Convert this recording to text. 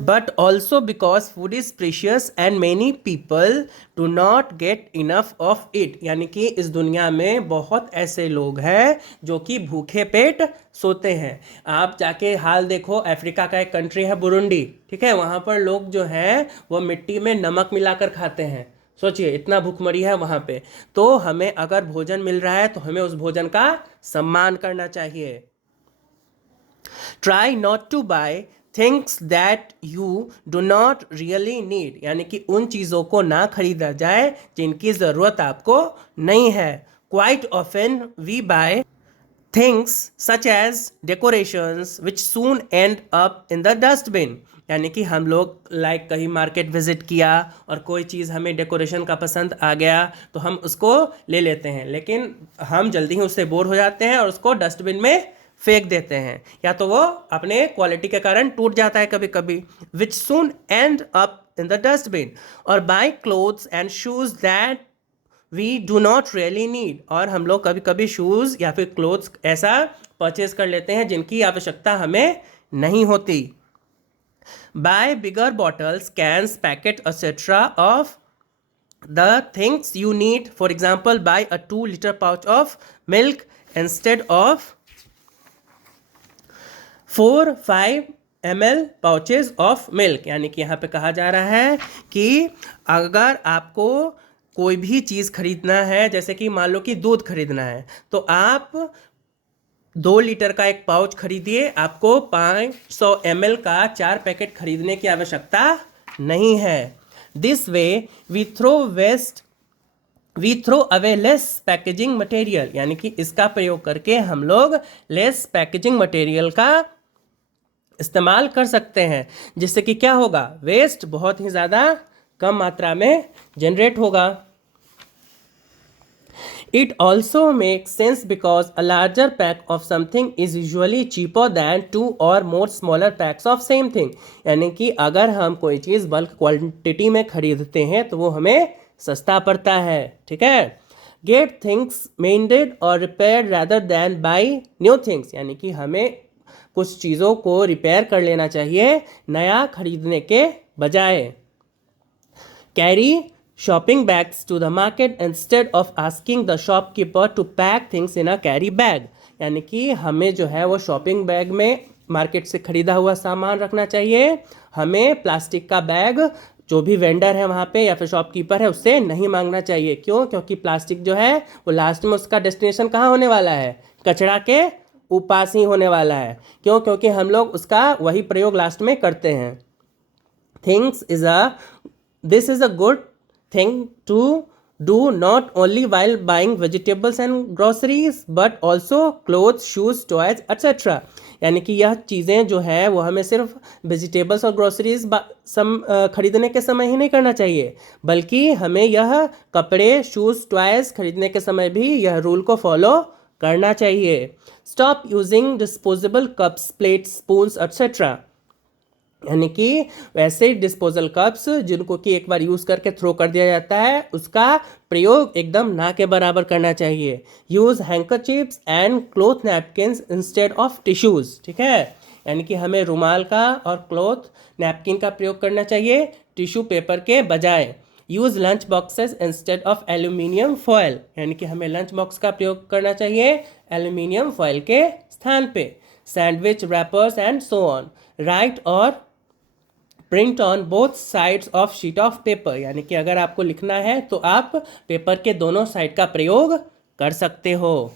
but also because food is precious and many people do not get enough of it। यानी कि इस दुनिया में बहुत ऐसे लोग हैं जो कि भूखे पेट सोते हैं। आप जाके हाल देखो, अफ्रीका का एक कंट्री है बुरुंडी, ठीक है, वहाँ पर लोग जो हैं वो मिट्टी में नमक मिलाकर खाते हैं। सोचिए, इतना भूखमरी है वहाँ पे। तो हमें अगर भोजन मिल रहा है तो हमें उस भोजन का सम्मान करना चाहिए। Try not to buy things that you do not really need, यानी कि उन चीज़ों को ना खरीदा जाए जिनकी ज़रूरत आपको नहीं है। Quite often we buy things such as decorations which soon end up in the dustbin, यानी कि हम लोग कहीं मार्केट विजिट किया और कोई चीज़ हमें डेकोरेशन का पसंद आ गया तो हम उसको ले लेते हैं, लेकिन हम जल्दी ही उससे बोर हो जाते हैं और उसको डस्टबिन में फेंक देते हैं, या तो वो अपने क्वालिटी के कारण टूट जाता है कभी कभी। Which soon end up in the dustbin. और buy clothes and shoes that we do not really need, और हम लोग कभी कभी शूज़ या फिर क्लोथ्स ऐसा परचेज कर लेते हैं जिनकी आवश्यकता हमें नहीं होती। Buy bigger bottles, cans, packet etcetera of the things you need. For example, buy a 2 liter pouch of milk instead of 4-5 ml pouches of milk. यानी कि यहाँ पे कहा जा रहा है कि अगर आपको कोई भी चीज़ खरीदना है, जैसे कि मान लो कि दूध खरीदना है, तो आप 2 लीटर का एक पाउच खरीदिए, आपको 500 ml का 4 पैकेट खरीदने की आवश्यकता नहीं है। This way we throw away less packaging material, यानी कि इसका प्रयोग करके हम लोग लेस पैकेजिंग मटेरियल का इस्तेमाल कर सकते हैं, जिससे कि क्या होगा, वेस्ट बहुत ही ज़्यादा कम मात्रा में जनरेट होगा। It also makes sense because a larger pack of something is usually cheaper than 2 or more smaller packs of same thing। यानी कि अगर हम कोई चीज़ बल्क क्वांटिटी में खरीदते हैं तो वो हमें सस्ता पड़ता है, ठीक है। Get things mended or repaired rather than buy new things, यानी कि हमें कुछ चीज़ों को रिपेयर कर लेना चाहिए नया खरीदने के बजाय। Carry shopping bags to the market instead of asking the shopkeeper to pack things in a carry bag, यानी कि हमें जो है वो शॉपिंग बैग में मार्केट से खरीदा हुआ सामान रखना चाहिए। हमें प्लास्टिक का बैग जो भी वेंडर है वहाँ पे या फिर शॉपकीपर है उससे नहीं मांगना चाहिए। क्यों? क्योंकि प्लास्टिक जो है वो लास्ट में उसका डेस्टिनेशन कहाँ होने वाला है, कचरा के उपास ही होने वाला है। क्यों? क्योंकि हम लोग उसका वही प्रयोग लास्ट में करते हैं। This is a good thing to do not only while buying vegetables and groceries but also clothes, shoes, toys, etc। यानी कि यह चीज़ें जो है वो हमें सिर्फ वेजिटेबल्स और ग्रोसरीज खरीदने के समय ही नहीं करना चाहिए, बल्कि हमें यह कपड़े, शूज़, टॉयज़ खरीदने के समय भी यह रूल को फॉलो करना चाहिए। Stop using disposable cups, plates, spoons etc। यानी कि वैसे डिस्पोजल कप्स जिनको कि एक बार यूज़ करके थ्रो कर दिया जाता है उसका प्रयोग एकदम ना के बराबर करना चाहिए। Use handkerchiefs and cloth napkins instead of tissues, ठीक है। यानी कि हमें रुमाल का और क्लॉथ नैपकिन का प्रयोग करना चाहिए टिश्यू पेपर के बजाय। Use lunch boxes instead of aluminium foil, यानी कि हमें लंच बॉक्स का प्रयोग करना चाहिए एल्यूमिनियम फॉयल के स्थान पे। Sandwich wrappers and so on. Right और print on both sides of sheet of paper, यानी कि अगर आपको लिखना है तो आप पेपर के दोनों साइड का प्रयोग कर सकते हो।